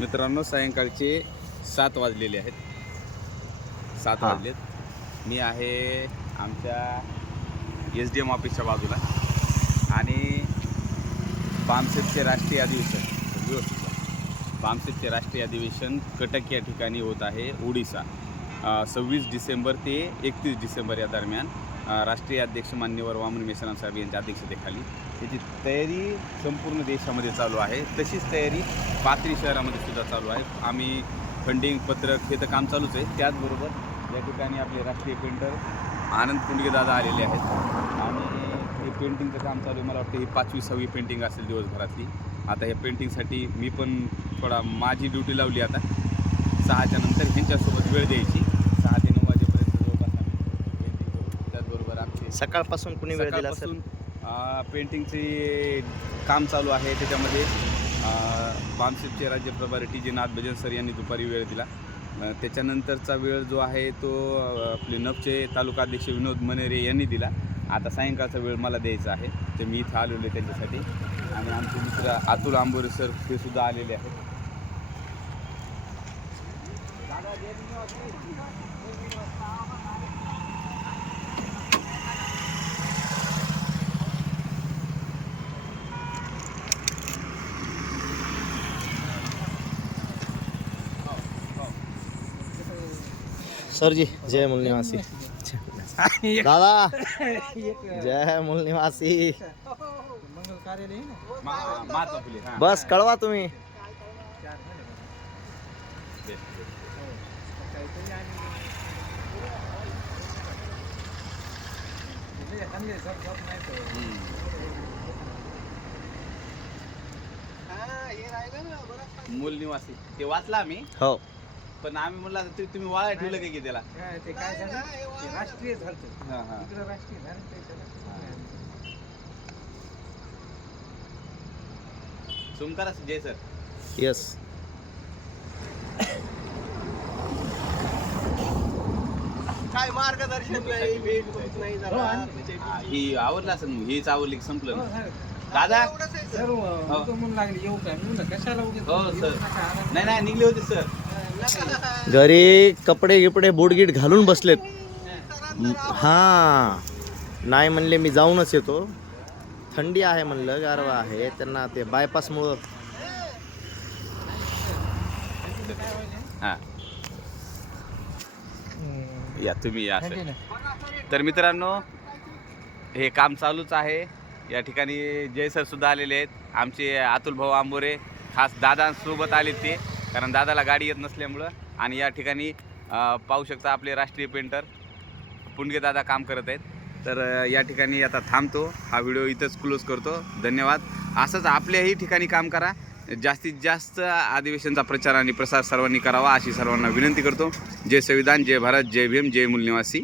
मित्रांनो सायंकाळचे सात वाजलेले आहेत. सात. वाजलेत. मी आहे आमच्या एस डी एम ऑफिसच्या बाजूला. आणि बामसेटचे राष्ट्रीय अधिवेशन. बामसेटचे राष्ट्रीय अधिवेशन कटक या ठिकाणी होत आहे ओडिसा. सव्वीस डिसेंबर ते एकतीस डिसेंबर या दरम्यान. राष्ट्रीय अध्यक्ष मान्यवर वामन मेश्राम साहेब यांच्या अध्यक्षतेखाली. त्याची तयारी संपूर्ण देशामध्ये चालू आहे. तशीच तयारी पाथरी शहरामध्ये सुद्धा चालू आहे. आम्ही फंडिंग पत्रक हे तर काम चालूच आहे. त्याचबरोबर या ठिकाणी आपले राष्ट्रीय पेंटर आनंद कुंडगेदादा आलेले आहेत. आणि हे पेंटिंगचं काम चालू आहे. मला वाटतं ही पाचवी सहावी पेंटिंग असेल दिवसभरातली. आता या पेंटिंगसाठी मी पण थोडा माझी ड्युटी लावली आता. सहाच्या नंतर ह्यांच्यासोबत वेळ द्यायची सहा ते नऊ वाजेपर्यंत जवळपास आम्ही पेंटिंग करू त्याचबरोबर आमचे सकाळपासून कुणी वेळ दिला असेल? पेंटिंगचे काम चालू आहे त्याच्यामध्ये. बामसेपचे राज्य प्रभारी टी जे नाथ भजन सर यांनी दुपारी वेळ दिला. त्याच्यानंतरचा वेळ जो आहे तो आपले नफचे तालुका अध्यक्ष विनोद मनेरे यांनी दिला. आता सायंकाळचा वेळ मला द्यायचा आहे ते मी इथं आलेलो आहे त्यांच्यासाठी. आणि आमचे मित्र अतुल आंबोरे सर ते सुद्धा आलेले आहेत. सर जी जय मूल निवासी. दादा जय मूल निवासी. मा-. बस कळवा तुम्ही. मूल निवासी. ते वाचला आम्ही. हो. पण आम्ही म्हणलं आता ते तुम्ही वाळा ठेवलं का की त्याला? ते काय झालं? ते राष्ट्रीय झालं हां हां. इकडं राष्ट्रीय झालं त्याच्याला सुमकारा जय सर. येस काय मार्गदर्शन नाही भेट होत नाही जरा. हा, ही आवडलं असेल मग हीच आवडली की संपलं हो, मग. सर. दादा सर्व मुलं म्हणू लागले येऊ काय कशाला उगीच? हो, येऊ सर. नका, आनंद नाही नाही निघले होते सर. घरी कपडे गिपडे बुटगीट घालून बसलेत. हा. नाही म्हणले मी जाऊनच येतो. थंडी आहे म्हणलं गारवा आहे. त्यांना ते बायपासमुळं हां. या तुम्ही या सर तर मित्रांनो हे काम चालूच आहे. या ठिकाणी जय सर सुद्धा आलेले आहेत. आमचे अतुल भाऊ आंबोरे खास दादांसोबत आले ते. कारण दादाला गाडी येत नसल्यामुळं आणि या ठिकाणी पाहू शकता आपले राष्ट्रीय पेंटर पुंडगे दादा काम करत आहेत. तर या ठिकाणी आता थांबतो. हा व्हिडिओ इथंच क्लोज करतो. धन्यवाद. असंच आपल्याही ठिकाणी काम करा. जास्तीत जास्त अधिवेशनचा प्रचार आणि प्रसार सर्वांनी करावा अशी सर्वांना विनंती करतो. जय संविधान जय भारत जय भीम जय मूल निवासी.